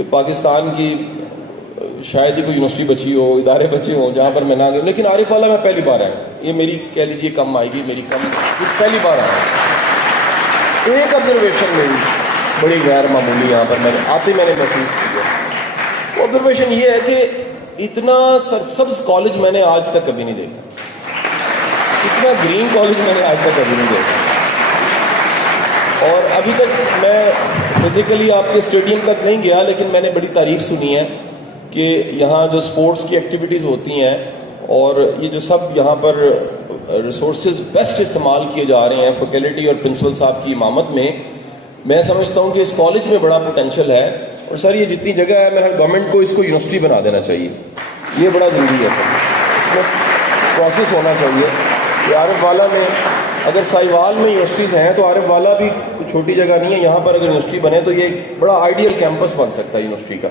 کہ پاکستان کی شاید ہی کوئی یونیورسٹی بچی ہو, ادارے بچے ہوں جہاں پر میں نہ گیا, لیکن عارف والا میں پہلی بار آیا. یہ میری کہہ لیجیے کم آئے گی, میری کم پہلی بار آیا. ایک آبزرویشن میری بڑی غیر معمولی یہاں پر میں نے محسوس کیا. وہ آبزرویشن یہ ہے کہ اتنا سرسبز کالج میں نے آج تک کبھی نہیں دیکھا, اتنا گرین کالج میں نے آج تک کبھی نہیں دیکھا. اور ابھی تک میں فزیکلی آپ کے اسٹیڈیم تک نہیں گیا, لیکن میں نے بڑی تعریف سنی ہے کہ یہاں جو اسپورٹس کی ایکٹیویٹیز ہوتی ہیں اور یہ جو سب یہاں پر ریسورسز بیسٹ استعمال کیے جا رہے ہیں فیکلٹی اور پرنسپل صاحب کی امامت میں سمجھتا ہوں کہ اس کالج میں بڑا پوٹینشیل ہے. اور سر یہ جتنی جگہ ہے میں گورنمنٹ کو اس کو یونیورسٹی بنا دینا چاہیے, یہ بڑا ضروری ہے سر. اس میں پروسیس ہونا چاہیے کہ عارف والا میں اگر سائیوال میں یونیورسٹیز ہیں تو عارف والا بھی چھوٹی جگہ نہیں ہے, یہاں پر اگر یونیورسٹی بنے تو یہ بڑا آئیڈیل کیمپس بن سکتا ہے یونیورسٹی کا.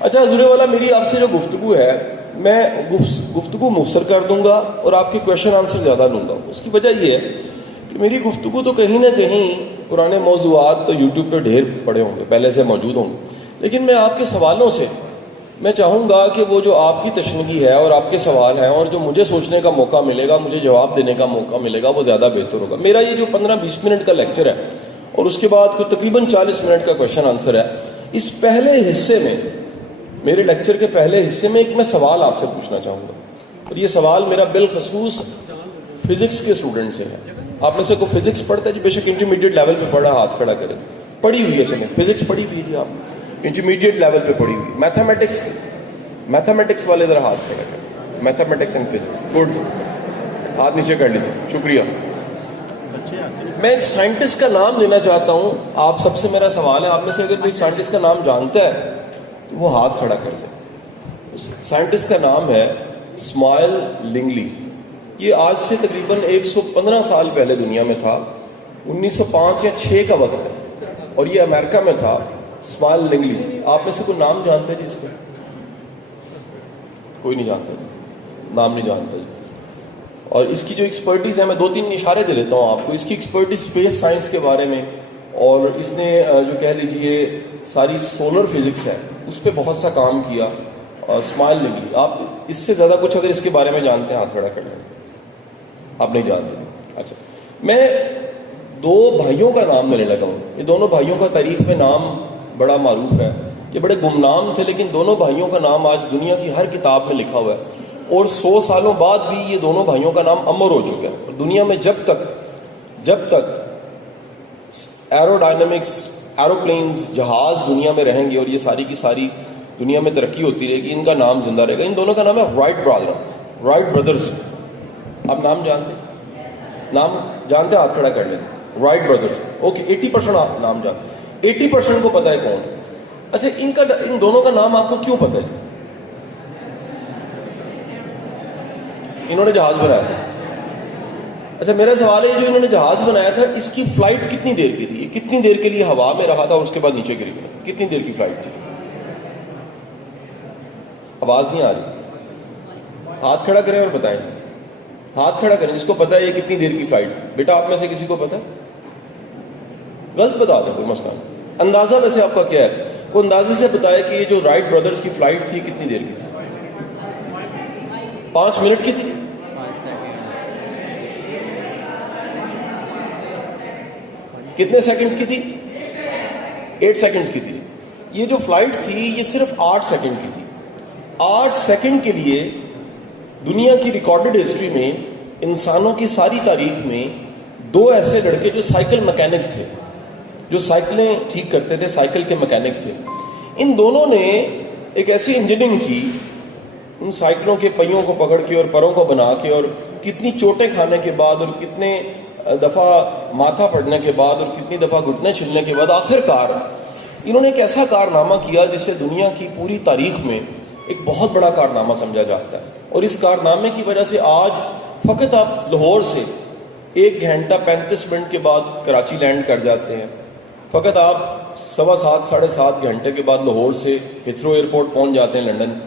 اچھا حضور والا, میری آپ سے جو گفتگو ہے میں گفتگو مختصر کر دوں گا اور آپ کے کویشچن آنسر زیادہ لوں گا. اس کی وجہ یہ ہے کہ میری گفتگو تو کہیں نہ کہیں پرانے موضوعات تو یوٹیوب پہ ڈھیر پڑے ہوں گے, پہلے سے موجود ہوں گے, لیکن میں آپ کے سوالوں سے میں چاہوں گا کہ وہ جو آپ کی تشنگی ہے اور آپ کے سوال ہیں اور جو مجھے سوچنے کا موقع ملے گا, مجھے جواب دینے کا موقع ملے گا, وہ زیادہ بہتر ہوگا. میرا یہ جو 15-20 منٹ کا لیکچر ہے اور اس کے بعد کوئی تقریباً 40 منٹ کا کویشچن آنسر ہے, اس پہلے حصے میں, میرے لیکچر کے پہلے حصے میں ایک میں سوال آپ سے پوچھنا چاہوں گا. اور یہ سوال میرا بالخصوص فزکس کے اسٹوڈنٹ سے ہے. آپ میں سے کوئی فزکس پڑھتا ہے جی؟ بے شک انٹرمیڈیٹ لیول پہ پڑھا, ہاتھ کھڑا کرے. پڑھی ہوئی ہے, چلیں فزکس پڑھی ہوئی جی, آپ انٹرمیڈیٹ لیول پہ پڑھی ہوئی. میتھمیٹکس والے ذرا ہاتھ کھڑا کریں. میتھمیٹکس اینڈ فزکس, گڈ, ہاتھ نیچے کر لیجیے, شکریہ. میں ایک سائنٹسٹ کا نام لینا چاہتا ہوں. آپ سب سے میرا سوال ہے, آپ میں سے اگر کوئی سائنٹسٹ کا نام جانتا ہے تو وہ ہاتھ کھڑا کر لیں. اس سائنٹسٹ کا نام ہے اسماعیل لنگلی. یہ آج سے تقریباً 115 سال پہلے دنیا میں تھا. 1905 یا 6 کا وقت ہے اور یہ امریکہ میں تھا. اسماعیل لنگلی, آپ میں سے کوئی نام جانتا ہے جی اس کا؟ کوئی نہیں جانتا جی, نام نہیں جانتا جی. اور اس کی جو ایکسپرٹیز ہے, میں 2-3 اشارے دے دیتا ہوں آپ کو. اس کی ایکسپرٹیز اسپیس سائنس کے بارے میں, اور اس نے جو کہہ لیجیے ساری سولر فزکس ہے اس پہ بہت سا کام کیا. اور اسماعیل لنگلی, آپ اس سے زیادہ کچھ اگر اس کے بارے میں جانتے ہیں ہاتھ کھڑا کر لیں. آپ نہیں جانتے. اچھا, میں 2 بھائیوں کا نام لینے لگا ہوں. یہ دونوں بھائیوں کا تاریخ میں نام بڑا معروف ہے. یہ بڑے گمنام تھے, لیکن دونوں بھائیوں کا نام آج دنیا کی ہر کتاب میں لکھا ہوا ہے. اور 100 سالوں بعد بھی یہ دونوں بھائیوں کا نام امر ہو چکا ہے. اور دنیا میں جب تک ایرو ڈائنامکس, ایروپلینز, جہاز دنیا میں رہیں گے اور یہ ساری کی ساری دنیا میں ترقی ہوتی رہے گی, ان کا نام زندہ رہے گا. ان دونوں کا نام ہے رائٹ برادرز. آپ نام جانتے ہیں؟ نام جانتے ہیں؟ ہاتھ کھڑا کر لیں. Right brothers, okay. 80% آپ نام جانتے ہیں, 80% کو پتا ہے کون. اچھا, ان دونوں کا نام آپ کو کیوں پتا ہے؟ انہوں نے جہاز بنایا تھا. اچھا, میرا سوال ہے جو انہوں نے جہاز بنایا تھا اس کی فلائٹ کتنی دیر کی تھی؟ یہ کتنی دیر کے لیے ہوا میں رہا تھا اور اس کے بعد نیچے گری گیا؟ کتنی دیر کی فلائٹ تھی؟ آواز نہیں آ رہی. ہاتھ کھڑا کریں اور بتائیں. ہاتھ کھڑا کریں جس کو پتا ہے یہ کتنی دیر کی فلائٹ تھی. بیٹا آپ میں سے کسی کو پتا ہے؟ غلط بتا دیں, کوئی مسئلہ نہیں. اندازہ ویسے آپ کا کیا ہے؟ کوئی اندازے سے بتایا کہ یہ جو رائٹ برادرز کی فلائٹ تھی کتنی دیر کی تھی؟ 5 منٹ کی تھی. کتنے سیکنڈز کی تھی؟ 8 سیکنڈز کی تھی. یہ جو فلائٹ تھی یہ صرف 8 سیکنڈ کی تھی. 8 سیکنڈ کے لیے دنیا کی ریکارڈڈ ہسٹری میں, انسانوں کی ساری تاریخ میں 2 ایسے لڑکے جو سائیکل مکینک تھے, جو سائیکلیں ٹھیک کرتے تھے, سائیکل کے مکینک تھے. ان دونوں نے ایک ایسی انجینئرنگ کی, ان سائیکلوں کے پہیوں کو پکڑ کے اور پروں کو بنا کے, اور کتنی چوٹیں کھانے کے بعد اور کتنے دفعہ ماتھا پڑنے کے بعد اور کتنی دفعہ گھٹنے چھلنے کے بعد آخر کار انہوں نے ایک ایسا کارنامہ کیا جسے دنیا کی پوری تاریخ میں ایک بہت بڑا کارنامہ سمجھا جاتا ہے. اور اس کارنامے کی وجہ سے آج فقط آپ لاہور سے 1 گھنٹہ 35 منٹ کے بعد کراچی لینڈ کر جاتے ہیں. فقط آپ 7.25 ساڑھے 7 گھنٹے کے بعد لاہور سے ہیتھرو ایئرپورٹ پہنچ جاتے ہیں لنڈن.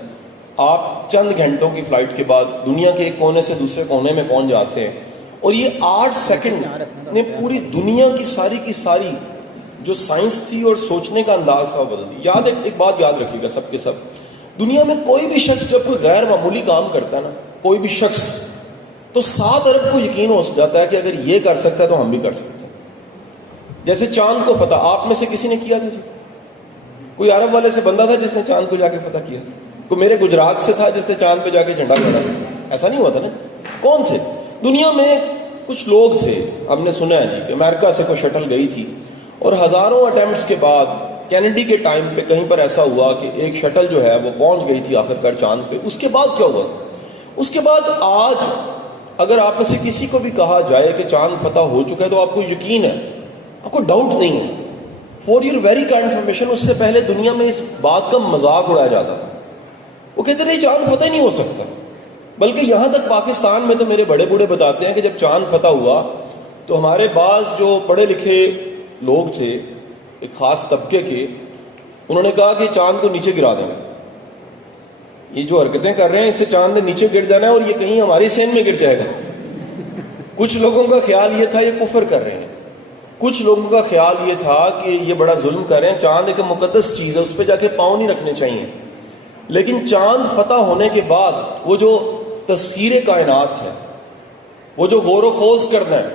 آپ چند گھنٹوں کی فلائٹ کے بعد دنیا کے ایک کونے سے دوسرے کونے میں پہنچ جاتے ہیں. اور یہ 8 سیکنڈ نے پوری دنیا کی ساری جو سائنس تھی اور سوچنے کا انداز تھا وہ بدل دی. ایک بات یاد رکھیے گا سب کے سب, دنیا میں کوئی بھی شخص جب کوئی غیر معمولی کام کرتا ہے نا, کوئی بھی شخص, تو 7 ارب کو یقین ہو جاتا ہے کہ اگر یہ کر سکتا ہے تو ہم بھی کر سکتے ہیں. جیسے چاند کو فتح آپ میں سے کسی نے کیا تھا جی؟ کوئی عرب والے سے بندہ تھا جس نے چاند کو جا کے فتح کیا تھا؟ کوئی میرے گجرات سے تھا جس نے چاند پہ جا کے جھنڈا گاڑا؟ ایسا نہیں ہوا تھا نا. کون تھے دنیا میں؟ کچھ لوگ تھے, ہم نے سنا ہے جی کہ امریکہ سے کوئی شٹل گئی تھی اور ہزاروں اٹیمپٹس کے بعد کینیڈی کے ٹائم پہ کہیں پر ایسا ہوا کہ ایک شٹل جو ہے وہ پہنچ گئی تھی آخرکار چاند پہ. اس کے بعد کیا ہوا تھا؟ اس کے بعد آج اگر آپ میں سے کسی کو بھی کہا جائے کہ چاند فتح ہو چکا ہے تو آپ کو یقین ہے, آپ کو ڈاؤٹ نہیں ہے. For your very kind information, اس سے پہلے دنیا میں اس بات کا مذاق اڑایا جاتا تھا. وہ کہتے تھے چاند فتح نہیں ہو سکتا. بلکہ یہاں تک پاکستان میں تو میرے بڑے بوڑھے بتاتے ہیں کہ جب چاند فتح ہوا تو ہمارے بعض جو پڑھے لکھے لوگ تھے ایک خاص طبقے کے, انہوں نے کہا کہ چاند کو نیچے گرا دیں گے. یہ جو حرکتیں کر رہے ہیں اس سے چاند نے نیچے گر جانا ہے اور یہ کہیں ہماری سین میں گر جائے گا. کچھ لوگوں کا خیال یہ تھا یہ کفر کر رہے ہیں, کچھ لوگوں کا خیال یہ تھا کہ یہ بڑا ظلم کر رہے ہیں, چاند ایک مقدس چیز ہے, اس پہ جا کے پاؤں نہیں رکھنے چاہیے. لیکن چاند فتح ہونے کے بعد وہ جو تسخیر کائنات ہے, وہ جو غور و خوض کرنا ہے,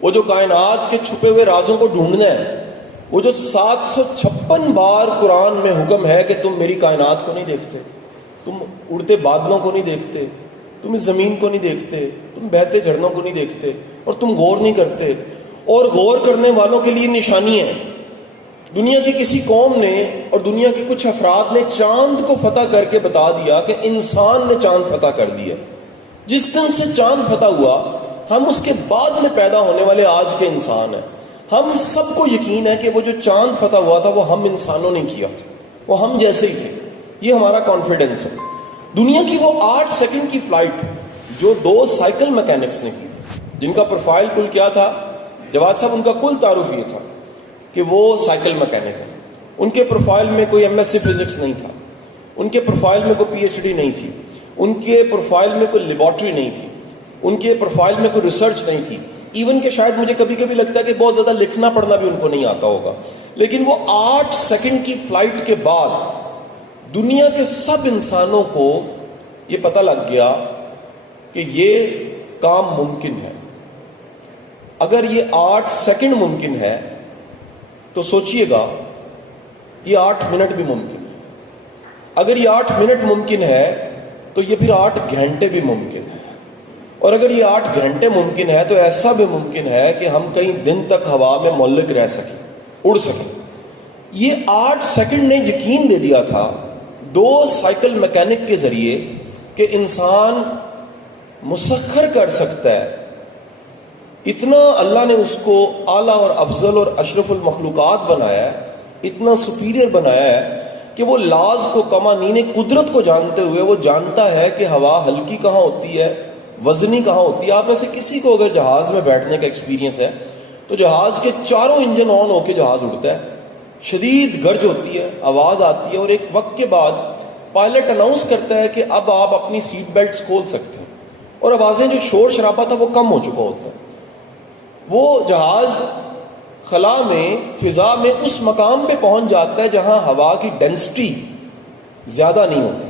وہ جو کائنات کے چھپے ہوئے رازوں کو ڈھونڈنا ہے, وہ جو 756 بار قرآن میں حکم ہے کہ تم میری کائنات کو نہیں دیکھتے, تم اڑتے بادلوں کو نہیں دیکھتے, تم اس زمین کو نہیں دیکھتے, تم بہتے جھرنوں کو نہیں دیکھتے, اور تم غور نہیں کرتے. اور غور کرنے والوں کے لیے نشانی ہے. دنیا کی کسی قوم نے اور دنیا کے کچھ افراد نے چاند کو فتح کر کے بتا دیا کہ انسان نے چاند فتح کر دیا. جس دن سے چاند فتح ہوا, ہم اس کے بعد میں پیدا ہونے والے آج کے انسان ہیں. ہم سب کو یقین ہے کہ وہ جو چاند فتح ہوا تھا وہ ہم انسانوں نے کیا تھا, وہ ہم جیسے ہی تھے. یہ ہمارا کانفیڈنس ہے. دنیا کی وہ 8 سیکنڈ کی فلائٹ جو 2 سائیکل میکینکس نے کی تھی, جن کا پروفائل کل کیا تھا جواد صاحب, ان کا کل تعارف یہ تھا کہ وہ سائیکل میکینک ہیں. ان کے پروفائل میں کوئی ایم ایس سی فزکس نہیں تھا, ان کے پروفائل میں کوئی پی ایچ ڈی نہیں تھی, ان کے پروفائل میں کوئی لیبارٹری نہیں تھی, ان کے پروفائل میں کوئی ریسرچ نہیں تھی. ایون کہ شاید مجھے کبھی کبھی لگتا ہے کہ بہت زیادہ لکھنا پڑھنا بھی ان کو نہیں آتا ہوگا. لیکن وہ 8 سیکنڈ کی فلائٹ کے بعد دنیا کے سب انسانوں کو یہ پتہ لگ گیا کہ یہ کام ممکن ہے. اگر یہ 8 سیکنڈ ممکن ہے تو سوچئے گا یہ 8 منٹ بھی ممکن ہے. اگر یہ 8 منٹ ممکن ہے تو یہ پھر 8 گھنٹے بھی ممکن ہے. اور اگر یہ 8 گھنٹے ممکن ہے تو ایسا بھی ممکن ہے کہ ہم کئی دن تک ہوا میں معلق رہ سکیں, اڑ سکیں. یہ 8 سیکنڈ نے یقین دے دیا تھا 2 سائیکل میکینک کے ذریعے کہ انسان مسخر کر سکتا ہے. اتنا اللہ نے اس کو اعلیٰ اور افضل اور اشرف المخلوقات بنایا ہے, اتنا سپیریئر بنایا ہے کہ وہ لاز کو, قوانین قدرت کو جانتے ہوئے وہ جانتا ہے کہ ہوا ہلکی کہاں ہوتی ہے, وزنی کہاں ہوتی ہے. آپ میں سے کسی کو اگر جہاز میں بیٹھنے کا ایکسپیرینس ہے تو جہاز کے چاروں انجن آن ہو کے جہاز اڑتا ہے, شدید گرج ہوتی ہے, آواز آتی ہے, اور ایک وقت کے بعد پائلٹ اناؤنس کرتا ہے کہ اب آپ اپنی سیٹ بیلٹس کھول سکتے ہیں, اور آوازیں جو شور شرابہ تھا وہ کم ہو چکا ہوتا ہے. وہ جہاز خلا میں, فضا میں اس مقام پہ پہنچ جاتا ہے جہاں ہوا کی ڈینسٹی زیادہ نہیں ہوتی.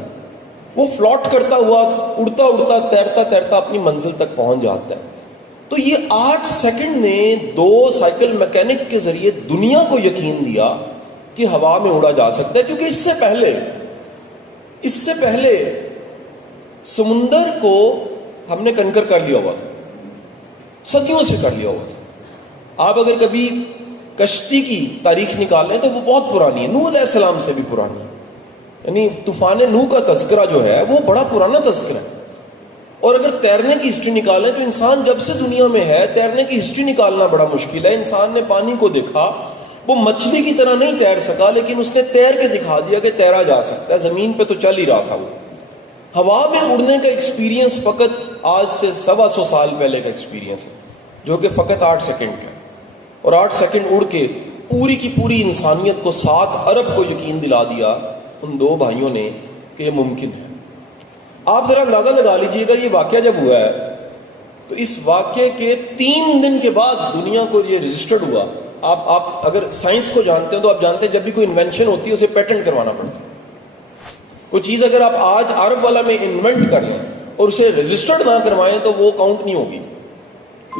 وہ فلوٹ کرتا ہوا, اڑتا اڑتا, تیرتا تیرتا اپنی منزل تک پہنچ جاتا ہے. تو یہ 8 سیکنڈ نے 2 سائیکل میکینک کے ذریعے دنیا کو یقین دیا کہ ہوا میں اڑا جا سکتا ہے. کیونکہ اس سے پہلے سمندر کو ہم نے کنکر کر لیا ہوا تھا, صدیوں سے کر لیا ہوا تھا. آپ اگر کبھی کشتی کی تاریخ نکالیں تو وہ بہت پرانی ہے, نوح علیہ السلام سے بھی پرانی ہے. یعنی طوفان نوح کا تذکرہ جو ہے وہ بڑا پرانا تذکرہ ہے. اور اگر تیرنے کی ہسٹری نکالیں تو انسان جب سے دنیا میں ہے تیرنے کی ہسٹری نکالنا بڑا مشکل ہے. انسان نے پانی کو دیکھا, وہ مچھلی کی طرح نہیں تیر سکا, لیکن اس نے تیر کے دکھا دیا کہ تیرا جا سکتا ہے. زمین پہ تو چل ہی رہا تھا. وہ ہوا میں اڑنے کا ایکسپیرینس فقط آج سے 125 سال پہلے کا ایکسپیرینس ہے, جو کہ فقط 8 سیکنڈ کا. اور 8 سیکنڈ اڑ کے پوری کی پوری انسانیت کو 7 ارب کو یقین دلا دیا ان 2 بھائیوں نے کہ یہ ممکن ہے. آپ ذرا اندازہ لگا لیجئے گا یہ واقعہ جب ہوا ہے تو اس واقعے کے 3 دن کے بعد دنیا کو یہ رجسٹرڈ ہوا. آپ اگر سائنس کو جانتے ہیں تو آپ جانتے ہیں جب بھی کوئی انوینشن ہوتی ہے اسے پیٹنٹ کروانا پڑتا ہے. کوئی چیز اگر آپ آج عرب والا میں انوینٹ کر لیں اور اسے رجسٹرڈ نہ کروائیں تو وہ کاؤنٹ نہیں ہوگی,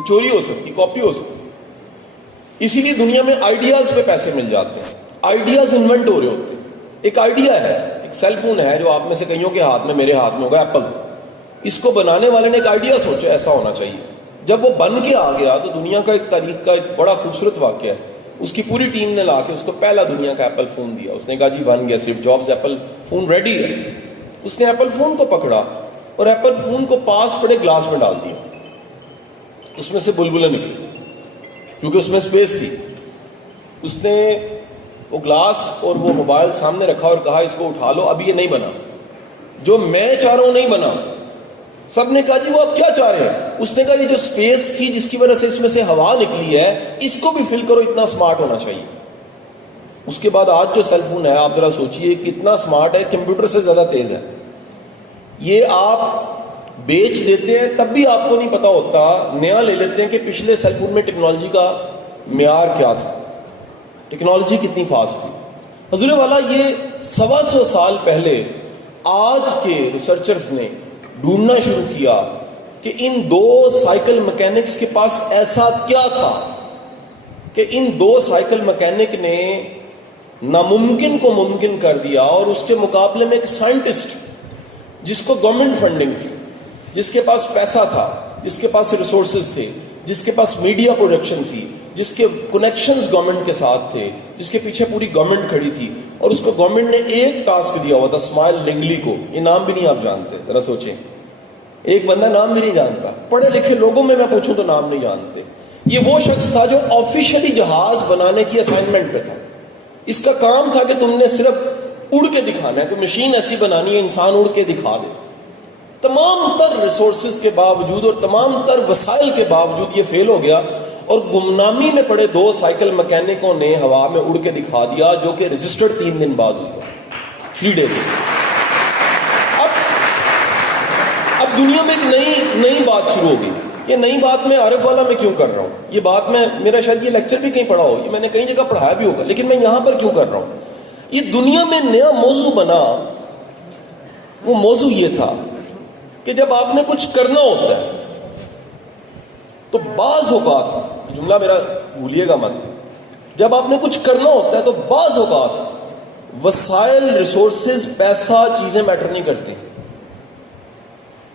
چوری ہو سکتی, کاپی ہو سکتی. اسی لیے دنیا میں آئیڈیاز پہ پیسے مل جاتے ہیں, آئیڈیاز انوینٹ ہو رہے ہوتے ہیں. ایک آئیڈیا ہے, ایک سیل فون ہے جو آپ میں سے کئیوں کے ہاتھ میں, میرے ہاتھ میں ہوگا, ایپل. اس کو بنانے والے نے ایک آئیڈیا سوچا ایسا ہونا چاہیے. جب وہ بن کے آ گیا تو دنیا کا ایک تاریخ کا ایک بڑا خوبصورت واقعہ ہے, اس کی پوری ٹیم نے لا کے اس کو پہلا دنیا کا ایپل فون دیا. اس نے کہا جی بن گیا, Steve jobs, apple phone ready ہے. اس نے ایپل فون کو پکڑا اور ایپل فون کو پاس پڑے گلاس میں ڈال دیا. اس میں سے بلبلیں نکلی کیونکہ اس میں اسپیس تھی. اس نے وہ گلاس اور وہ موبائل سامنے رکھا اور کہا اس کو اٹھا لو, اب یہ نہیں بنا جو میں چاہ رہا ہوں, نہیں بنا. سب نے کہا جی وہ آپ کیا چاہ رہے ہیں؟ اس نے کہا یہ جو اسپیس تھی جس کی وجہ سے اس میں سے ہوا نکلی ہے اس کو بھی فل کرو, اتنا اسمارٹ ہونا چاہیے. اس کے بعد آج جو سیل فون ہے آپ ذرا سوچئے کتنا اسمارٹ ہے, کمپیوٹر سے زیادہ تیز ہے. یہ آپ بیچ دیتے ہیں تب بھی آپ کو نہیں پتا ہوتا, نیا لے لیتے ہیں کہ پچھلے سیل فون میں ٹیکنالوجی کا معیار کیا تھا, ٹیکنالوجی کتنی فاسٹ تھی. حضور والا یہ 125 سال پہلے آج کے ریسرچرز نے ڈھونڈنا شروع کیا کہ ان دو سائیکل مکینکس کے پاس ایسا کیا تھا کہ ان دو سائیکل مکینک نے ناممکن کو ممکن کر دیا. اور اس کے مقابلے میں ایک سائنٹسٹ جس کو گورنمنٹ فنڈنگ تھی, جس کے پاس پیسہ تھا, جس کے پاس ریسورسز تھے, جس کے پاس میڈیا پروڈکشن تھی, جس کے کنیکشنز گورنمنٹ کے ساتھ تھے, جس کے پیچھے پوری گورنمنٹ کھڑی تھی, اور اس کو گورنمنٹ نے ایک ٹاسک دیا ہوا تھا, اسماعیل لنگلی کو. یہ نام بھی نہیں آپ جانتے, ذرا سوچیں, ایک بندہ نام بھی نہیں جانتا. پڑھے لکھے لوگوں میں پوچھوں تو نام نہیں جانتے. یہ وہ شخص تھا جو آفیشلی جہاز بنانے کی اسائنمنٹ پہ تھا. اس کا کام تھا کہ تم نے صرف اڑ کے دکھانا ہے, کوئی مشین ایسی بنانی ہے انسان اڑ کے دکھا دے. تمام تر ریسورسز کے باوجود اور تمام تر وسائل کے باوجود یہ فیل ہو گیا, اور گمنامی میں پڑے دو سائیکل مکینکوں نے ہوا میں اڑ کے دکھا دیا, جو کہ رجسٹرڈ 3 دن بعد ہوا, 3 days. اب دنیا میں ایک نئی بات شروع ہوگی. یہ نئی بات میں عارف والا میں کیوں کر رہا ہوں؟ یہ بات میں, میرا شاید یہ لیکچر بھی کہیں پڑھا ہو, یہ میں نے کئی جگہ پڑھایا بھی ہوگا, لیکن میں یہاں پر کیوں کر رہا ہوں؟ یہ دنیا میں نیا موضوع بنا. وہ موضوع یہ تھا کہ جب آپ نے کچھ کرنا ہوتا ہے تو بعض اوقات, جملہ میرا بھولیے گا مت, جب آپ نے کچھ کرنا ہوتا ہے تو بعض اوقات وسائل, ریسورسز, پیسہ, چیزیں میٹر نہیں کرتی,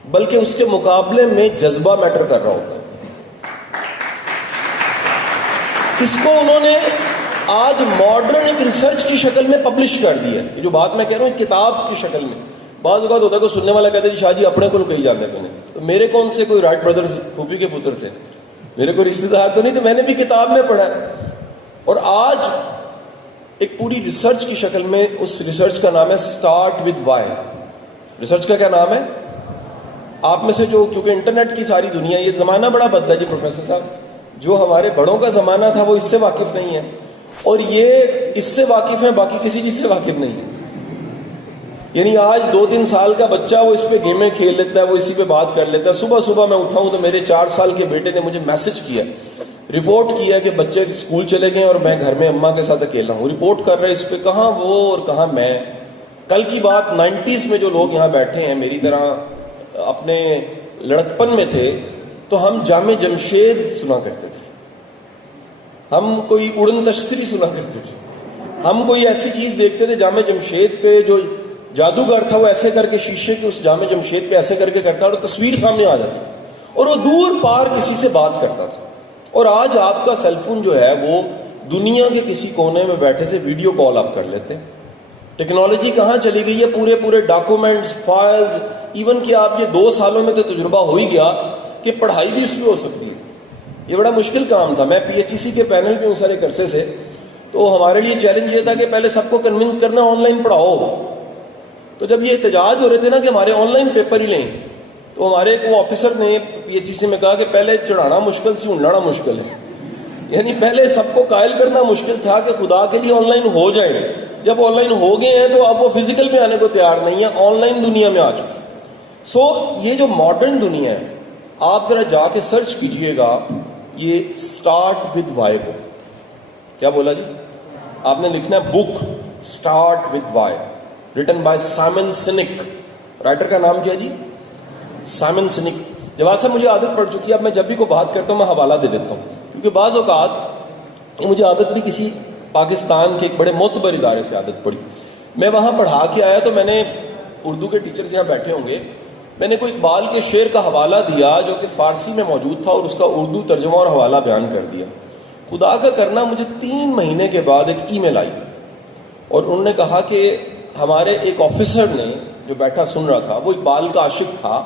بلکہ اس کے مقابلے میں جذبہ میٹر کر رہا ہوتا ہے. اس کو انہوں نے آج ماڈرن ایک ریسرچ کی شکل میں پبلش کر دیا. یہ جو بات میں کہہ رہا ہوں کتاب کی شکل میں. بعض اوقات ہوتا ہے کوئی سننے والا کہتا ہے جی شاہ جی اپنے کو کہیں جانتے میں نے, تو میرے کون سے کوئی رائٹ بردرز پھوپھی کے پتر تھے, میرے کوئی رشتے دار تو نہیں تھے, میں نے بھی کتاب میں پڑھا ہے. اور آج ایک پوری ریسرچ کی شکل میں, اس ریسرچ کا نام ہے اسٹارٹ ود وائی. ریسرچ کا کیا نام ہے؟ آپ میں سے جو, کیونکہ انٹرنیٹ کی ساری دنیا, یہ زمانہ بڑا بدلا جی پروفیسر صاحب, جو ہمارے بڑوں کا زمانہ تھا وہ اس سے واقف نہیں ہے, اور یہ اس سے واقف ہے, باقی کسی چیز سے واقف نہیں ہے. یعنی آج 2-3 سال کا بچہ وہ اس پہ گیمیں کھیل لیتا ہے, وہ اسی پہ بات کر لیتا ہے. صبح میں اٹھا ہوں تو میرے 4 سال کے بیٹے نے مجھے میسج کیا, رپورٹ کیا کہ بچے اسکول چلے گئے اور میں گھر میں اماں کے ساتھ اکیلا ہوں. رپورٹ کر رہے اس پہ, کہاں وہ اور کہاں میں. کل کی بات 90s میں جو لوگ یہاں بیٹھے ہیں میری طرح اپنے لڑکپن میں تھے, تو ہم جامع جمشید سنا کرتے تھے, ہم کوئی اڑن تشتری سنا کرتے تھے, ہم کوئی ایسی چیز دیکھتے تھے جامع جمشید پہ, جو جادوگر تھا وہ ایسے کر کے شیشے کے اس جامع جمشید پہ ایسے کر کے کرتا اور تصویر سامنے آ جاتی تھی, اور وہ دور پار کسی سے بات کرتا تھا. اور آج آپ کا سیل فون جو ہے وہ دنیا کے کسی کونے میں بیٹھے سے ویڈیو کال آپ کر لیتے ہیں. ٹیکنالوجی کہاں چلی گئی ہے, پورے ڈاکومنٹس, فائلز, ایون کہ آپ یہ 2 سالوں میں تو تجربہ ہو ہی گیا کہ پڑھائی بھی اس پہ ہو سکتی ہے. یہ بڑا مشکل کام تھا. میں PHEC کے پینل پہ ہوں سارے عرصے سے, تو ہمارے لیے چیلنج یہ تھا کہ پہلے سب کو کنونس کرنا آن لائن پڑھاؤ. تو جب یہ احتجاج ہو رہے تھے نا کہ ہمارے آن لائن پیپر ہی لیں, تو ہمارے ایک وہ آفیسر نے PHEC میں کہا کہ پہلے چڑھانا مشکل سی اڑانا مشکل ہے. یعنی پہلے سب کو قائل کرنا مشکل تھا کہ خدا کے لیے آن لائن ہو جائے. جب آن لائن ہو گئے ہیں تو اب وہ فزیکل میں آنے کو تیار نہیں ہے, آن لائن دنیا میں آ چکے. سو یہ جو ماڈرن دنیا ہے, آپ ذرا جا کے سرچ کیجئے گا یہ اسٹارٹ ود وائی کو. کیا بولا جی؟ آپ نے لکھنا ہے book Start with Why, written by Simon Sinek. Writer کا نام کیا جی؟ سائمن سینک. جواد صاحب مجھے عادت پڑ چکی ہے، اب میں جب بھی کوئی بات کرتا ہوں میں حوالہ دے دیتا ہوں، کیونکہ بعض اوقات مجھے عادت بھی کسی پاکستان کے ایک بڑے معتبر ادارے سے عادت پڑی. میں وہاں پڑھا کے آیا تو میں نے اردو کے ٹیچر یہاں بیٹھے ہوں گے، میں نے کوئی اقبال کے شعر کا حوالہ دیا جو کہ فارسی میں موجود تھا اور اس کا اردو ترجمہ اور حوالہ بیان کر دیا. خدا کا کرنا مجھے 3 مہینے کے بعد ایک ای میل آئی اور انہوں نے کہا کہ ہمارے ایک آفیسر نے جو بیٹھا سن رہا تھا وہ اقبال کا عاشق تھا،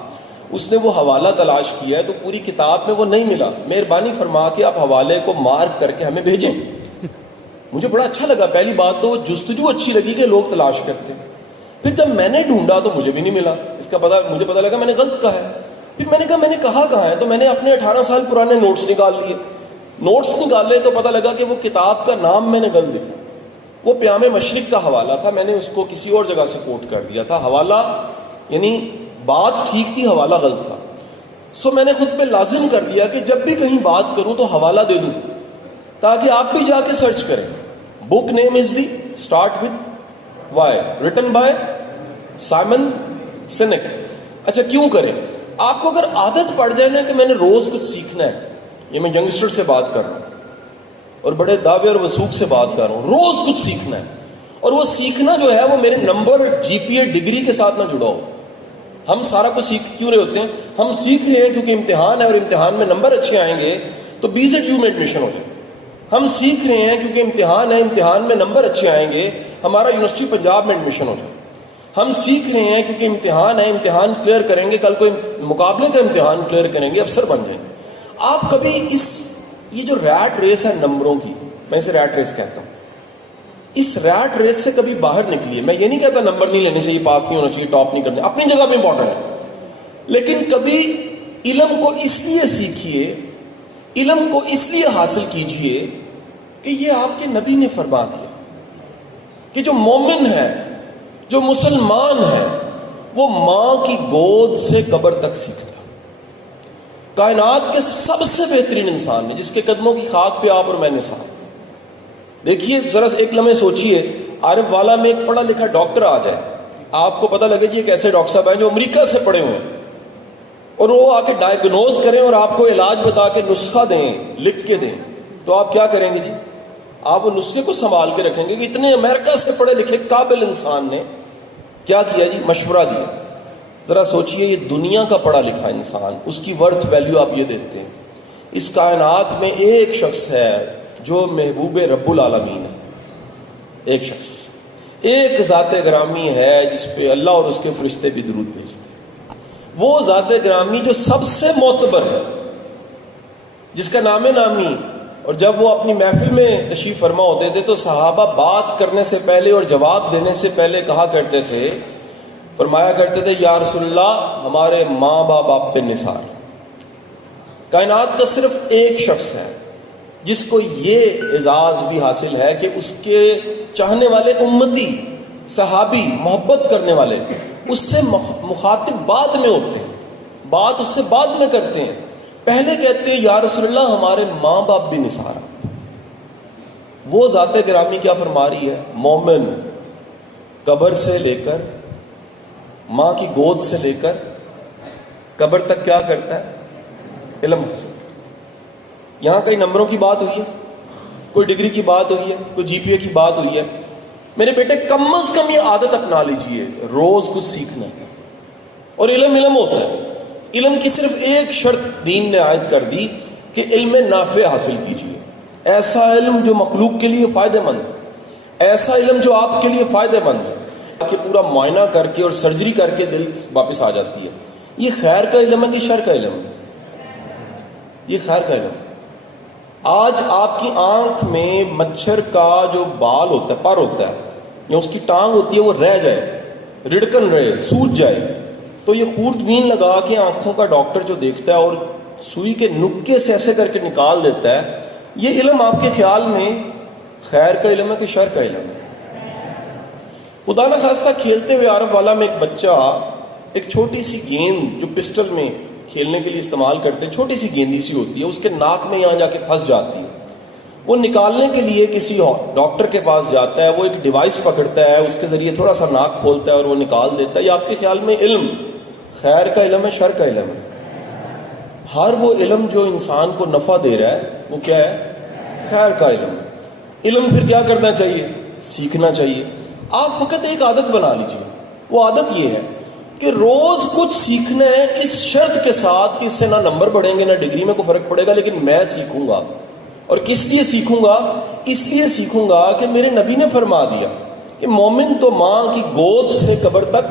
اس نے وہ حوالہ تلاش کیا ہے تو پوری کتاب میں وہ نہیں ملا، مہربانی فرما کے آپ حوالے کو مارک کر کے ہمیں بھیجیں. مجھے بڑا اچھا لگا. پہلی بات تو وہ جستجو اچھی لگی کہ لوگ تلاش کرتے. پھر جب میں نے ڈھونڈا تو مجھے بھی نہیں ملا. اس کا مجھے پتا لگا میں نے غلط کہا ہے. پھر میں نے کہا میں نے کہاں ہے، تو میں نے اپنے 18 سال پرانے نوٹس نکال لیے. نوٹس نکالے تو پتا لگا کہ وہ کتاب کا نام میں نے غلط لکھا. وہ پیام مشرق کا حوالہ تھا، میں نے اس کو کسی اور جگہ سے کوٹ کر دیا تھا. حوالہ یعنی بات ٹھیک تھی، حوالہ غلط تھا. سو میں نے خود پہ لازم کر دیا کہ جب بھی کہیں بات کروں تو حوالہ دے دوں تاکہ آپ بھی جا کے سرچ کریں. Book name is the Start with Why, written by Simon Sinek. اچھا کیوں کریں؟ آپ کو اگر عادت پڑ جائے نا کہ میں نے روز کچھ سیکھنا ہے، یہ میں ینگسٹر سے بات کر رہا ہوں اور بڑے دعوے اور وثوق سے بات کر رہا ہوں، روز کچھ سیکھنا ہے اور وہ سیکھنا جو ہے وہ میرے نمبر جی پی اے ڈگری کے ساتھ نہ جڑا ہو. ہم سارا کچھ سیکھ کیوں رہے ہوتے ہیں؟ ہم سیکھ رہے ہیں کیونکہ امتحان ہے اور امتحان میں نمبر اچھے آئیں گے تو BZU میں ایڈمیشن ہو جائے. ہم سیکھ رہے ہیں کیونکہ امتحان ہے، امتحان میں نمبر اچھے آئیں گے ہمارا یونیورسٹی پنجاب میں ایڈمیشن ہو جائے. ہم سیکھ رہے ہیں کیونکہ امتحان ہے، امتحان کلیئر کریں گے، کل کوئی مقابلے کا امتحان کلیئر کریں گے، افسر بن جائیں گے. آپ کبھی یہ جو ریٹ ریس ہے نمبروں کی، میں اسے ریٹ ریس کہتا ہوں، اس ریٹ ریس سے کبھی باہر نکلیے. میں یہ نہیں کہتا نمبر نہیں لینے چاہیے، پاس نہیں ہونا چاہیے، ٹاپ نہیں کرنا، اپنی جگہ پہ امپورٹنٹ ہے، لیکن کبھی علم کو اس لیے سیکھیے، علم کو اس لیے حاصل کیجئے کہ یہ آپ کے نبی نے فرما دیا کہ جو مومن ہے، جو مسلمان ہے، وہ ماں کی گود سے قبر تک سیکھتا ہے. کائنات کے سب سے بہترین انسان ہے جس کے قدموں کی خاک پہ آپ اور میں نے ساتھ. دیکھیے ذرا ایک لمحے سوچئے، عارف والا میں ایک پڑھا لکھا ڈاکٹر آ جائے، آپ کو پتہ لگے جی ایک ایسے ڈاکٹر صاحب ہیں جو امریکہ سے پڑھے ہوئے ہیں اور وہ آ کے ڈائگنوز کریں اور آپ کو علاج بتا کے نسخہ دیں، لکھ کے دیں، تو آپ کیا کریں گے جی؟ آپ وہ نسخے کو سنبھال کے رکھیں گے کہ اتنے امریکہ سے پڑھے لکھے قابل انسان نے کیا کیا جی؟ مشورہ دیا. ذرا سوچئے یہ دنیا کا پڑھا لکھا انسان، اس کی ورتھ ویلیو آپ یہ دیتے ہیں. اس کائنات میں ایک شخص ہے جو محبوب رب العالمین ہے، ایک شخص، ایک ذات گرامی ہے جس پہ اللہ اور اس کے فرشتے بھی درود بھیجتے ہیں. وہ ذات گرامی جو سب سے معتبر ہے، جس کا نام نامی، اور جب وہ اپنی محفل میں تشریف فرما ہوتے تھے تو صحابہ بات کرنے سے پہلے اور جواب دینے سے پہلے کہا کرتے تھے، فرمایا کرتے تھے یا رسول اللہ ہمارے ماں باپ آپ پہ نثار. کائنات کا صرف ایک شخص ہے جس کو یہ اعزاز بھی حاصل ہے کہ اس کے چاہنے والے امتی، صحابی، محبت کرنے والے اس سے مخاطب بعد میں ہوتے ہیں، بات اس سے بعد میں کرتے ہیں، پہلے کہتے ہیں یا رسول اللہ ہمارے ماں باپ بھی نثار. وہ ذات گرامی کیا فرما رہی ہے؟ مومن قبر سے لے کر، ماں کی گود سے لے کر قبر تک کیا کرتا ہے؟ علم حاصل. یہاں کئی نمبروں کی بات ہوئی ہے، کوئی ڈگری کی بات ہوئی ہے، کوئی جی پی اے کی بات ہوئی ہے. میرے بیٹے کم از کم یہ عادت اپنا لیجئے، روز کچھ سیکھنا ہے. اور علم ہوتا ہے. علم کی صرف ایک شرط دین نے عائد کر دی کہ علم نافع حاصل کیجئے. ایسا علم جو مخلوق کے لیے فائدہ مند ہے، ایسا علم جو آپ کے لیے فائدہ مند ہے کہ پورا معائنہ کر کے اور سرجری کر کے دل واپس آ جاتی ہے. یہ خیر کا علم ہے کہ شر کا علم ہے؟ یہ خیر کا علم. آج آپ کی آنکھ میں مچھر کا جو بال ہوتا ہے، پر ہوتا ہے یا اس کی ٹانگ ہوتی ہے، وہ رہ جائے، رڑکن رہے، سوج جائے، تو یہ خوردبین لگا کے آنکھوں کا ڈاکٹر جو دیکھتا ہے اور سوئی کے نکے سے ایسے کر کے نکال دیتا ہے، یہ علم آپ کے خیال میں خیر کا علم ہے کہ شر کا علم ہے؟ خدا نہ خواستہ کھیلتے ہوئے عرب والا میں ایک بچہ ایک چھوٹی سی گیند جو پسٹل میں کھیلنے کے لیے استعمال کرتے ہیں، چھوٹی سی گیندی سی ہوتی ہے، اس کے ناک میں یہاں جا کے پھنس جاتی ہے. وہ نکالنے کے لیے کسی ڈاکٹر کے پاس جاتا ہے, وہ ایک ڈیوائس پکڑتا ہے, اس کے ذریعے تھوڑا سا ناک کھولتا ہے اور وہ نکال دیتا ہے. یہ آپ کے خیال میں علم خیر کا علم ہے, شر کا علم ہے؟ ہر وہ علم جو انسان کو نفع دے رہا ہے وہ کیا ہے؟ خیر کا علم ہے. علم پھر کیا کرنا چاہیے؟ سیکھنا چاہیے. آپ فقط ایک عادت بنا لیجیے, وہ عادت یہ ہے کہ روز کچھ سیکھنا ہے, اس شرط کے ساتھ کہ اس سے نہ نمبر بڑھیں گے نہ ڈگری میں کوئی فرق پڑے گا, لیکن میں سیکھوں گا. اور کس لیے سیکھوں گا؟ اس لیے سیکھوں گا کہ میرے نبی نے فرما دیا کہ مومن تو ماں کی گود سے قبر تک.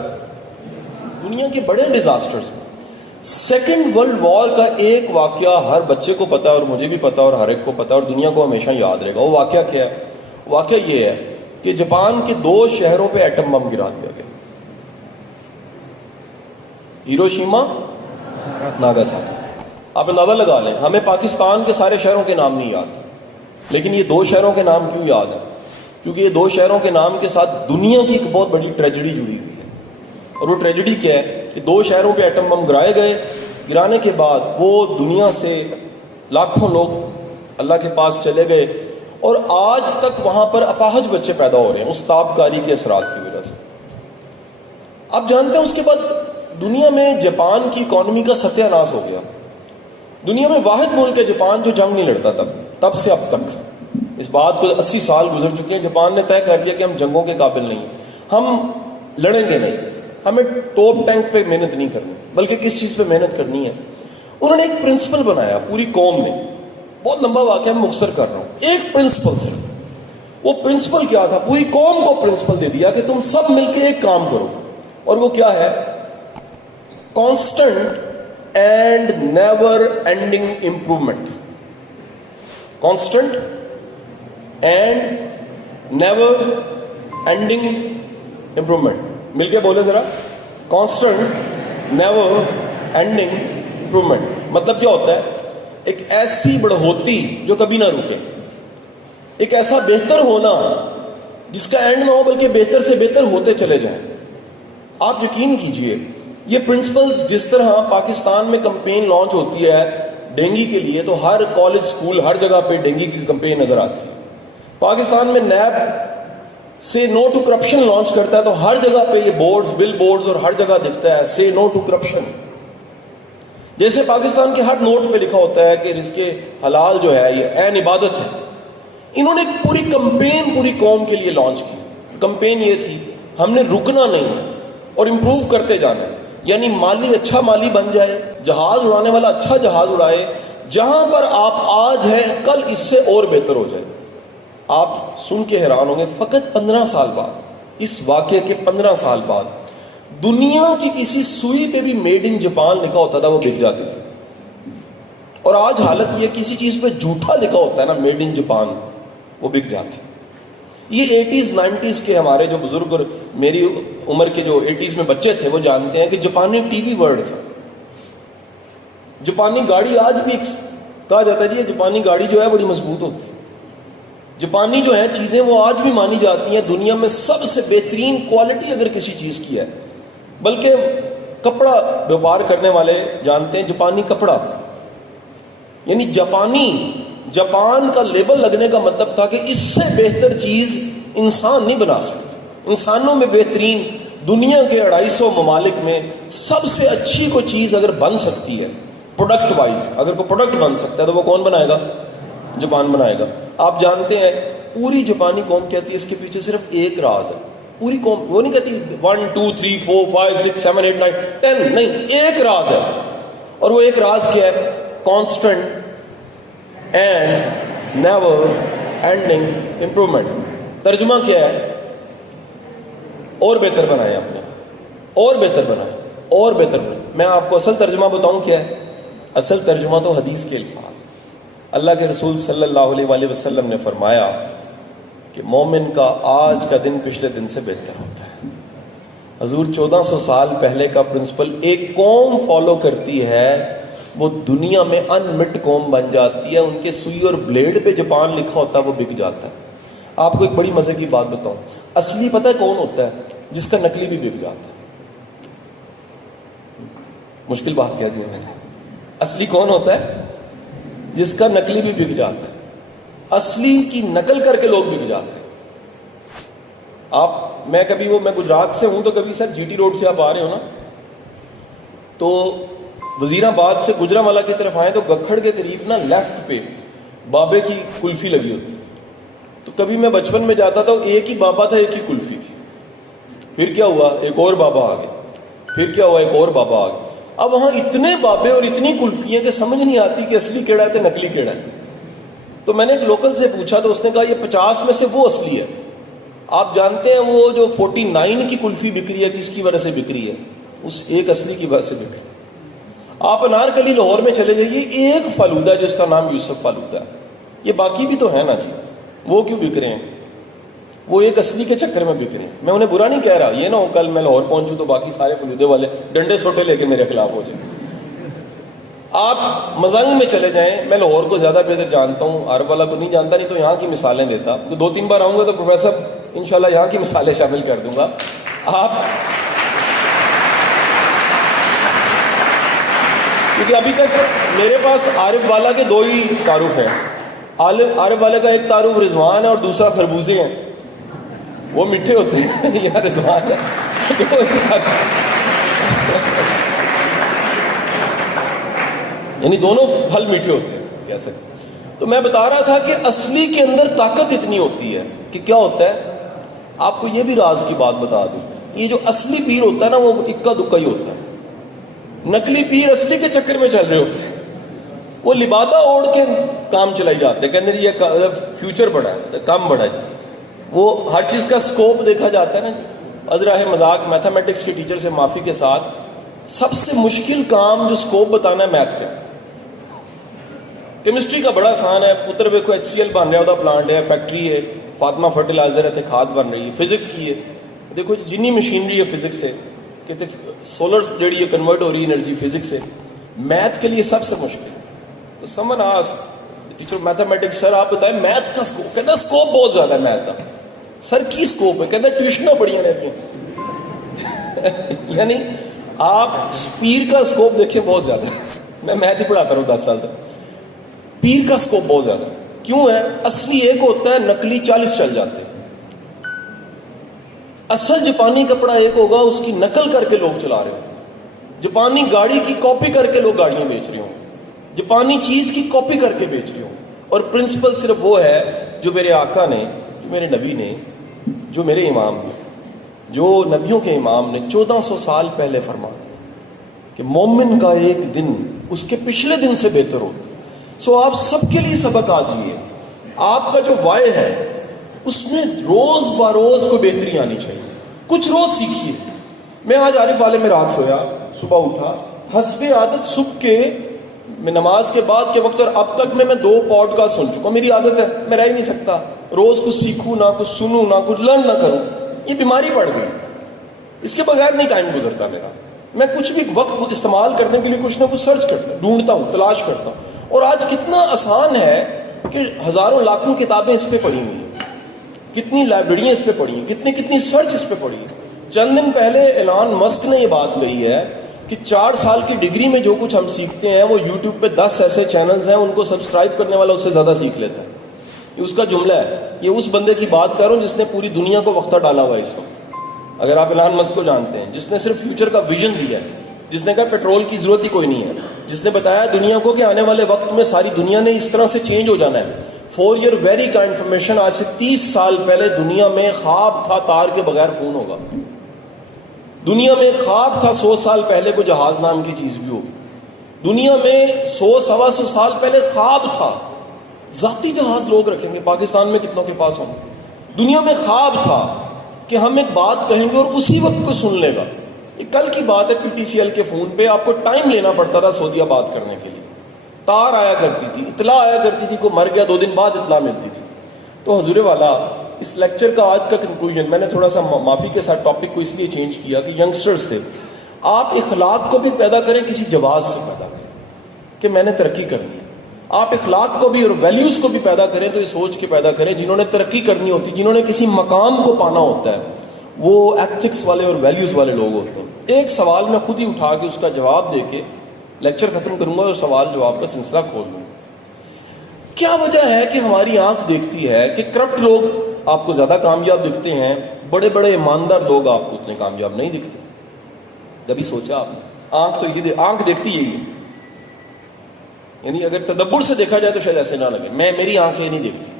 دنیا کے بڑے ڈیزاسٹرز, سیکنڈ ورلڈ وار کا ایک واقعہ ہر بچے کو پتا ہے, اور مجھے بھی پتا اور ہر ایک کو پتا, اور دنیا کو ہمیشہ یاد رہے گا. وہ واقعہ کیا ہے؟ واقعہ یہ ہے کہ جاپان کے 2 شہروں پہ ایٹم بم گرا دیا گیا, ہیروشیما, ناگاساکی. آپ اندازہ لگا لیں, ہمیں پاکستان کے سارے شہروں کے نام نہیں یاد, لیکن یہ 2 شہروں کے نام کیوں یاد ہے؟ کیونکہ یہ 2 شہروں کے نام کے ساتھ دنیا کی ایک بہت بڑی ٹریجڈی جڑی ہوئی ہے. اور وہ ٹریجڈی کیا ہے کہ 2 شہروں پہ ایٹم بم گرائے گئے. گرانے کے بعد وہ دنیا سے لاکھوں لوگ اللہ کے پاس چلے گئے, اور آج تک وہاں پر اپاہج بچے پیدا ہو رہے ہیں اس تابکاری کے اثرات کی وجہ سے. آپ جانتے ہیں اس کے بعد دنیا میں جاپان کی اکانومی کا ستیہ ناش ہو گیا. دنیا میں واحد ملک ہے جاپان جو جنگ نہیں لڑتا تب سے اب تک. اس بات کو 80 سال گزر چکے ہیں. جاپان نے طے کر لیا کہ ہم جنگوں کے قابل نہیں, ہم لڑیں گے نہیں, ہمیں ٹوپ ٹینک پہ محنت نہیں کرنی, بلکہ کس چیز پہ محنت کرنی ہے. انہوں نے ایک پرنسپل بنایا پوری قوم نے. بہت لمبا واقعہ میں مختصر کر رہا ہوں. ایک پرنسپل سے, وہ پرنسپل کیا تھا؟ پوری قوم کو پرنسپل دے دیا کہ تم سب مل کے ایک کام کرو, اور وہ کیا ہے؟ Constant and never ending improvement. Constant and never ending improvement. مل کے بولے ذرا, کانسٹنٹ نیور اینڈنگ امپروومنٹ. مطلب کیا ہوتا ہے؟ ایک ایسی بڑھوتی جو کبھی نہ رکے, ایک ایسا بہتر ہونا جس کا اینڈ نہ ہو بلکہ بہتر سے بہتر ہوتے چلے جائیں. آپ یقین کیجئے یہ پرنسپلز, جس طرح پاکستان میں کمپین لانچ ہوتی ہے ڈینگی کے لیے, تو ہر کالج اسکول ہر جگہ پہ ڈینگی کی کمپین نظر آتی ہے. پاکستان میں نیب سے نو ٹو کرپشن لانچ کرتا ہے, تو ہر جگہ پہ یہ بورڈز, بل بورڈز, اور ہر جگہ دکھتا ہے سے نو ٹو کرپشن. جیسے پاکستان کے ہر نوٹ پہ لکھا ہوتا ہے کہ رزق حلال جو ہے یہ عین عبادت ہے. انہوں نے ایک پوری کمپین پوری قوم کے لیے لانچ کی. کمپین یہ تھی, ہم نے رکنا نہیں اور امپروو کرتے جانا. یعنی مالی اچھا مالی بن جائے, جہاز اڑانے والا اچھا جہاز اڑائے, جہاں پر آپ آج ہیں کل اس سے اور بہتر ہو جائے. آپ سن کے حیران ہوں گے, فقط 15 سال بعد, اس واقعے کے 15 سال بعد, دنیا کی کسی سوئی پہ بھی میڈ ان جاپان لکھا ہوتا تھا, وہ بک جاتے تھے. اور آج حالت یہ, کسی چیز پہ جھوٹا لکھا ہوتا ہے نا میڈ ان جاپان, وہ بک جاتے. یہ 80s 90s کے ہمارے جو بزرگ اور میری عمر کے جو 80s میں بچے تھے وہ جانتے ہیں کہ جاپانی ٹی وی ورڈ تھا. جاپانی گاڑی آج بھی کہا جاتا ہے جی یہ جاپانی گاڑی جو ہے بڑی مضبوط ہوتی ہے. جاپانی جو ہے چیزیں وہ آج بھی مانی جاتی ہیں دنیا میں سب سے بہترین کوالٹی اگر کسی چیز کی ہے. بلکہ کپڑا ویوپار کرنے والے جانتے ہیں جاپانی کپڑا, یعنی جاپان کا لیبل لگنے کا مطلب تھا کہ اس سے بہتر چیز انسان نہیں بنا سکتا. انسانوں میں بہترین, دنیا کے 250 ممالک میں سب سے اچھی کوئی چیز اگر بن سکتی ہے پروڈکٹ وائز, اگر کوئی پروڈکٹ بن سکتا ہے تو وہ کون بنائے گا؟ جاپان بنائے گا. آپ جانتے ہیں پوری جاپانی قوم کہتی ہے اس کے پیچھے صرف ایک راز ہے. پوری قوم وہ نہیں کہتی 1 2 3 4 5 6 7 8 9 10, نہیں, ایک راز ہے. اور وہ ایک راز کیا ہے؟ Constant and never ending improvement. ترجمہ کیا ہے؟ اور بہتر بنائے آپ نے, اور بہتر بنائے, اور بہتر بنائے. میں آپ کو اصل ترجمہ بتاؤں کیا ہے؟ اصل ترجمہ تو حدیث کے الفاظ. اللہ کے رسول صلی اللہ علیہ وآلہ وسلم نے فرمایا کہ مومن کا آج کا دن پچھلے دن سے بہتر ہوتا ہے. حضور 1400 سال پہلے کا پرنسپل ایک قوم فالو کرتی ہے, وہ دنیا میں انمٹ قوم بن جاتی ہے. ان کے سوئی اور بلیڈ پہ جاپان لکھا ہوتا ہے وہ بک جاتا ہے. آپ کو ایک بڑی مزے کی بات بتاؤں, اصلی پتہ ہے کون ہوتا ہے؟ جس کا نقلی بھی بک جاتا ہے. مشکل بات کہہ دی میں نے. اصلی کون ہوتا ہے؟ جس کا نقلی بھی بک جاتا ہے. اصلی کی نقل کر کے لوگ بک جاتے ہیں. میں گجرات سے ہوں تو کبھی سر جی ٹی روڈ سے آپ آ رہے ہو نا, تو وزیر آباد سے گجرانوالہ کی طرف آئے تو گکھڑ کے قریب نا لیفٹ پہ بابے کی کلفی لگی ہوتی. تو کبھی میں بچپن میں جاتا تھا, ایک ہی بابا تھا, ایک ہی کلفی تھی. پھر کیا ہوا, ایک اور بابا آ گئے. پھر کیا ہوا, ایک اور بابا آ گئے. اب وہاں اتنے بابے اور اتنی کلفیاں کہ سمجھ نہیں آتی کہ اصلی کیڑا ہے تو نکلی کیڑا ہے. تو میں نے ایک لوکل سے پوچھا تو اس نے کہا یہ 50 میں سے وہ اصلی ہے. آپ جانتے ہیں وہ جو 49 کی کلفی بک رہی ہے کس کی وجہ سے بک رہی ہے؟ اس ایک اصلی کی وجہ سے بک رہی ہے. آپ انارکلی لاہور میں چلے جائیے, ایک فالودہ ہے جس کا نام یوسف فالودہ ہے, یہ باقی بھی تو ہے نا جی, وہ کیوں بک رہے ہیں؟ وہ ایک اصلی کے چکر میں بک رہے ہیں. میں انہیں برا نہیں کہہ رہا, یہ نہ ہو کل میں لاہور پہنچوں تو باقی سارے فلودے والے ڈنڈے سوٹے لے کے میرے خلاف ہو جائیں. آپ مزنگ میں چلے جائیں, میں لاہور کو زیادہ بہتر جانتا ہوں, عرب والا کو نہیں جانتا, نہیں تو یہاں کی مثالیں دیتا. 2-3 بار آؤں گا تو پروفیسر انشاءاللہ یہاں کی مثالیں شامل کر دوں گا. کیونکہ ابھی تک میرے پاس عارف والا کے 2 ہی تعارف ہیں. عارف والے کا ایک تعارف رضوان ہے اور دوسرا خربوزے ہیں, وہ میٹھے ہوتے ہیں. یا رضوان ہے یعنی دونوں پھل میٹھے ہوتے ہیں کہہ سکتے. تو میں بتا رہا تھا کہ اصلی کے اندر طاقت اتنی ہوتی ہے کہ کیا ہوتا ہے. آپ کو یہ بھی راز کی بات بتا دوں, یہ جو اصلی پیر ہوتا ہے نا وہ اکا دکا ہی ہوتا ہے. نقلی پیر اصلی کے چکر میں چل رہے ہوتے ہیں, وہ لبادہ اوڑھ کے کام چلائی جاتے ہیں, کہتے ہیں یہ فیوچر بڑا ہے, کام بڑا ہے. وہ ہر چیز کا سکوپ دیکھا جاتا ہے نا. ازرا ہے مذاق, میتھمیٹکس کے ٹیچر سے معافی کے ساتھ, سب سے مشکل کام جو سکوپ بتانا ہے میتھ کا. کیمسٹری کا بڑا آسان ہے, پتر ویکھو HCl بن رہا ہے, وہ پلانٹ ہے, فیکٹری ہے, فاطمہ فرٹیلائزر ہے, کھاد بن رہی ہے. فزکس کی ہے, دیکھو جنی مشینری ہے فزکس سے, کہتے سولر جیڑی ہے کنورٹ ہو رہی ہے انرجی فزکس سے. میتھ کے لیے سب سے مشکل. تو سمن آس ٹیچر میتھمیٹکس, سر آپ بتائیں میتھ کا سکوپ. کہتا سکوپ بہت زیادہ ہے میتھ کا. سر کی سکوپ ہے؟ کہتا ٹیوشنیں بڑھیاں رہتی ہیں. یعنی آپ پیر کا سکوپ دیکھیں بہت زیادہ ہے. میں میتھ ہی پڑھاتا رہا 10 سال سے. پیر کا سکوپ بہت زیادہ کیوں ہے؟ اصلی ایک ہوتا ہے, نقلی 40 چل جاتے ہیں. اصل جاپانی کپڑا ایک ہوگا, اس کی نقل کر کے لوگ چلا رہے ہوں. جاپانی گاڑی کی کاپی کر کے لوگ گاڑیاں بیچ رہے ہوں. جاپانی چیز کی کاپی کر کے بیچ رہے ہوں. اور پرنسپل صرف وہ ہے جو میرے آقا نے, جو میرے نبی نے, جو میرے امام نے, جو نبیوں کے امام نے 1400 سال پہلے فرمایا کہ مومن کا ایک دن اس کے پچھلے دن سے بہتر ہوتا. سو آپ سب کے لیے سبق آجیے. آپ کا جو وائے ہے اس میں روز بروز کو بہتری آنی چاہیے. کچھ روز سیکھیے. میں آج عارف والے میں رات سویا, صبح اٹھا, حسب عادت صبح کے میں نماز کے بعد کے وقت, اور اب تک میں 2 پوڈ کاسٹ سن چکا. میری عادت ہے, میں رہ ہی نہیں سکتا. روز کچھ سیکھوں نہ کچھ سنوں نہ کچھ لرن نہ کروں. یہ بیماری پڑ گئی. اس کے بغیر نہیں ٹائم گزرتا میرا. میں کچھ بھی وقت استعمال کرنے کے لیے کچھ نہ کچھ سرچ کرتا ہوں, ڈھونڈتا ہوں, تلاش کرتا ہوں. اور آج کتنا آسان ہے کہ ہزاروں لاکھوں کتابیں اس پہ پڑھی ہوئی ہیں, کتنی لائبریریاں اس پہ پڑھی ہیں, کتنی سرچ اس پہ پڑھی ہے. چند دن پہلے ایلان مسک نے یہ بات کہی ہے کہ 4 سال کی ڈگری میں جو کچھ ہم سیکھتے ہیں وہ یوٹیوب پہ 10 ایسے چینلز ہیں, ان کو سبسکرائب کرنے والا اس سے زیادہ سیکھ لیتا ہے. یہ اس کا جملہ ہے. یہ اس بندے کی بات کر رہا ہوں جس نے پوری دنیا کو وقتہ ڈالا ہوا ہے اس وقت. اگر آپ ایلان مسک کو جانتے ہیں, جس نے صرف فیوچر کا ویژن دیا ہے, جس نے کہا پیٹرول کی ضرورت ہی کوئی نہیں ہے, جس نے بتایا دنیا کو کہ آنے والے وقت میں ساری دنیا نے اس طرح سے چینج ہو جانا ہے. فور یور ویری کا انفارمیشن, آج سے 30 سال پہلے دنیا میں خواب تھا تار کے بغیر فون ہوگا. دنیا میں خواب تھا 100 سال پہلے کو جہاز نام کی چیز بھی ہوگی. دنیا میں 100-125 سال پہلے خواب تھا ذاتی جہاز لوگ رکھیں گے. پاکستان میں کتنوں کے پاس ہوں گے؟ دنیا میں خواب تھا کہ ہم ایک بات کہیں گے اور اسی وقت کو سن لے گا. یہ کل کی بات ہے. PTCL کے فون پہ آپ کو ٹائم لینا پڑتا تھا سعودیہ بات کرنے کے لیے. تار آیا کرتی تھی, اطلاع آیا کرتی تھی, کوئی مر گیا 2 دن بعد اطلاع ملتی تھی. تو حضور والا اس لیکچر کا آج کا کنکلوژن, میں نے تھوڑا سا معافی کے ساتھ ٹاپک کو اس لیے چینج کیا کہ ینگسٹرز تھے, آپ اخلاق کو بھی پیدا کریں, کسی جواز سے پیدا کریں کہ میں نے ترقی کرنی ہے. آپ اخلاق کو بھی اور ویلیوز کو بھی پیدا کریں تو یہ سوچ کے پیدا کریں جنہوں نے ترقی کرنی ہوتی, جنہوں نے کسی مقام کو پانا ہوتا ہے, وہ ایتھکس والے اور ویلیوز والے لوگ ہوتے ہیں. ایک سوال میں خود ہی اٹھا کے اس کا جواب دے کے لیکچر ختم کروں گا اور سوال جواب کا سلسلہ کھول دوں گا. کیا وجہ ہے کہ ہماری آنکھ دیکھتی ہے کہ کرپٹ لوگ آپ کو زیادہ کامیاب دکھتے ہیں، بڑے بڑے ایماندار لوگ آپ کو اتنے کامیاب نہیں دکھتے؟ کبھی سوچا آپ نے؟ آنکھ تو یہ آنکھ دیکھتی یہی ہے. یعنی اگر تدبر سے دیکھا جائے تو شاید ایسے نہ لگے. میری آنکھ یہ نہیں دیکھتی.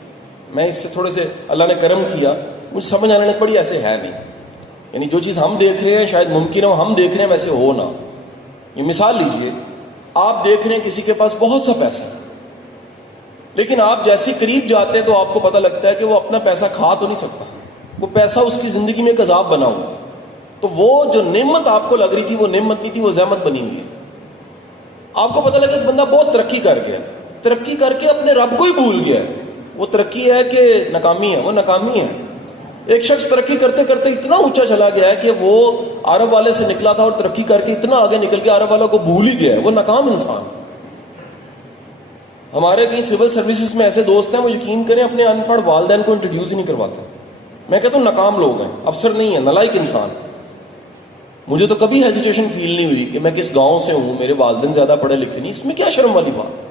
میں اس سے تھوڑے سے اللہ نے کرم کیا، مجھے سمجھ آنے لگ پڑی ایسے ہے نہیں. یعنی جو چیز ہم دیکھ رہے ہیں شاید ممکن ہو ہم دیکھ رہے ہیں ویسے ہو نہ. یہ مثال لیجئے، آپ دیکھ رہے ہیں کسی کے پاس بہت سا پیسہ ہے، لیکن آپ جیسے قریب جاتے ہیں تو آپ کو پتہ لگتا ہے کہ وہ اپنا پیسہ کھا تو نہیں سکتا، وہ پیسہ اس کی زندگی میں ایک عذاب بنا ہوا. تو وہ جو نعمت آپ کو لگ رہی تھی وہ نعمت نہیں تھی، وہ زحمت بنی ہوئی ہے. آپ کو پتہ لگا کہ بندہ بہت ترقی کر گیا، ترقی کر کے اپنے رب کو ہی بھول گیا. وہ ترقی ہے کہ ناکامی ہے؟ وہ ناکامی ہے. ایک شخص ترقی کرتے کرتے اتنا اونچا چلا گیا ہے کہ وہ عرب والے سے نکلا تھا اور ترقی کر کے اتنا آگے نکل کے عرب والوں کو بھول ہی گیا ہے. وہ ناکام انسان. ہمارے کئی سول سروسز میں ایسے دوست ہیں، وہ یقین کریں اپنے ان پڑھ والدین کو انٹروڈیوس ہی نہیں کرواتے. میں کہتا ہوں ناکام لوگ ہیں، افسر نہیں ہیں، نالائق انسان. مجھے تو کبھی ہیزیٹیشن فیل نہیں ہوئی کہ میں کس گاؤں سے ہوں، میرے والدین زیادہ پڑھے لکھے نہیں. اس میں کیا شرم والی بات؟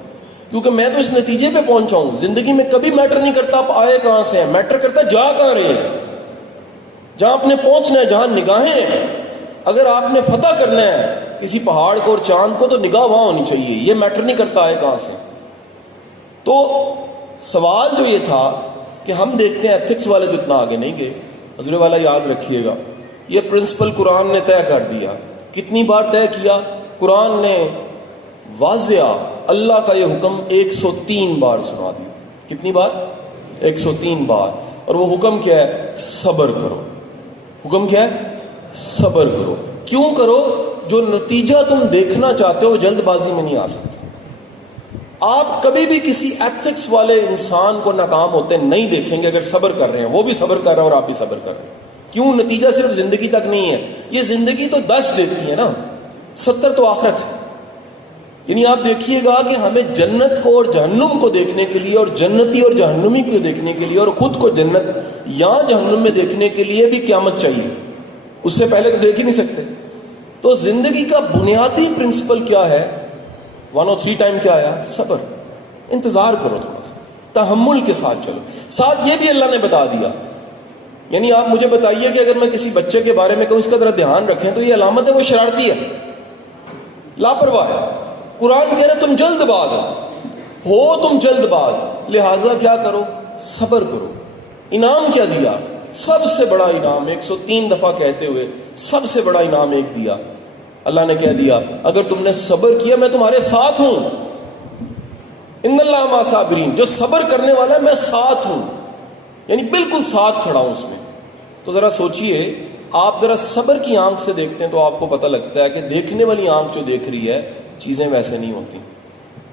کیونکہ میں تو اس نتیجے پہ پہنچا ہوں. زندگی میں کبھی میٹر نہیں کرتا آپ آئے کہاں سے ہیں، میٹر کرتا ہے جا کہاں رہے ہیں، جہاں آپ نے پہنچنا ہے، جہاں نگاہیں ہیں. اگر آپ نے فتح کرنا ہے کسی پہاڑ کو اور چاند کو تو نگاہ وہاں ہونی چاہیے. یہ میٹر نہیں کرتا آئے کہاں سے. تو سوال جو یہ تھا کہ ہم دیکھتے ہیں ایتھکس والے تو اتنا آگے نہیں گئے. حضور والا یاد رکھیے گا، یہ پرنسپل قرآن نے طے کر دیا. کتنی بار طے کیا؟ قرآن نے واضح اللہ کا یہ حکم 103 بار سنا دیا. کتنی بار؟ 103 بار. اور وہ حکم کیا ہے؟ صبر کرو. حکم کیا ہے؟ صبر کرو. کیوں کرو؟ جو نتیجہ تم دیکھنا چاہتے ہو جلد بازی میں نہیں آ سکتا. آپ کبھی بھی کسی ایتھکس والے انسان کو ناکام ہوتے نہیں دیکھیں گے اگر صبر کر رہے ہیں. وہ بھی صبر کر رہا ہے اور آپ بھی صبر کر رہے ہیں. کیوں؟ نتیجہ صرف زندگی تک نہیں ہے. یہ زندگی تو 10 دیکھتی ہے نا، 70 تو آخرت ہے. یعنی آپ دیکھیے گا کہ ہمیں جنت کو اور جہنم کو دیکھنے کے لیے، اور جنتی اور جہنمی کو دیکھنے کے لیے، اور خود کو جنت یا جہنم میں دیکھنے کے لیے بھی قیامت چاہیے. اس سے پہلے تو دیکھ ہی نہیں سکتے. تو زندگی کا بنیادی پرنسپل کیا ہے؟ 103 ٹائم کیا آیا؟ صبر. انتظار کرو، تھوڑا سا تحمل کے ساتھ چلو. ساتھ یہ بھی اللہ نے بتا دیا. یعنی آپ مجھے بتائیے کہ اگر میں کسی بچے کے بارے میں کہوں اس کا ذرا دھیان رکھیں تو یہ علامت ہے وہ شرارتی ہے، لاپرواہ ہے. قرآن کہہ رہے تم جلد باز ہو، تم جلد باز، لہٰذا کیا کرو؟ صبر کرو. انعام کیا دیا؟ سب سے بڑا انعام 103 دفعہ کہتے ہوئے سب سے بڑا انعام ایک دیا. اللہ نے کہہ دیا اگر تم نے صبر کیا میں تمہارے ساتھ ہوں. ان اللہ مع صابرین، جو صبر کرنے والا ہے میں ساتھ ہوں، یعنی بالکل ساتھ کھڑا ہوں اس میں. تو ذرا سوچئے، آپ ذرا صبر کی آنکھ سے دیکھتے ہیں تو آپ کو پتہ لگتا ہے کہ دیکھنے والی آنکھ جو دیکھ رہی ہے چیزیں ویسے نہیں ہوتی.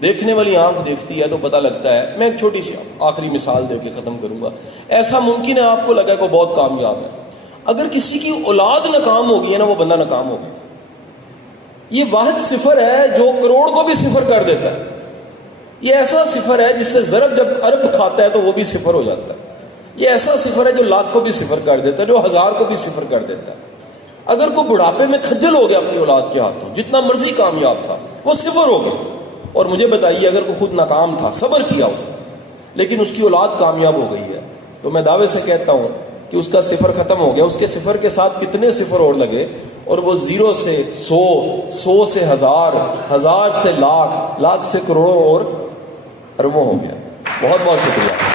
دیکھنے والی آنکھ دیکھتی ہے تو پتہ لگتا ہے. میں ایک چھوٹی سی آخری مثال دے کے ختم کروں گا. ایسا ممکن ہے آپ کو لگا کہ وہ بہت کامیاب ہے، اگر کسی کی اولاد ناکام ہو گئی ہے نا، وہ بندہ ناکام ہو گیا. یہ واحد صفر ہے جو کروڑ کو بھی صفر کر دیتا ہے. یہ ایسا صفر ہے جس سے ضرب جب ارب کھاتا ہے تو وہ بھی صفر ہو جاتا ہے. یہ ایسا صفر ہے جو لاکھ کو بھی صفر کر دیتا ہے، جو 1000 کو بھی صفر کر دیتا ہے. اگر کوئی بڑھاپے میں کھجل ہو گیا اپنی اولاد کے ہاتھوں، جتنا مرضی کامیاب تھا وہ صفر ہو گیا. اور مجھے بتائیے اگر کوئی خود ناکام تھا، صبر کیا اس نے، لیکن اس کی اولاد کامیاب ہو گئی ہے، تو میں دعوے سے کہتا ہوں کہ اس کا صفر ختم ہو گیا. اس کے صفر کے ساتھ کتنے صفر اور لگے اور وہ 0 سے 100، 100 سے 1000، 1000 سے لاکھ، لاکھ سے کروڑوں اور اربوں ہو گیا. بہت بہت شکریہ.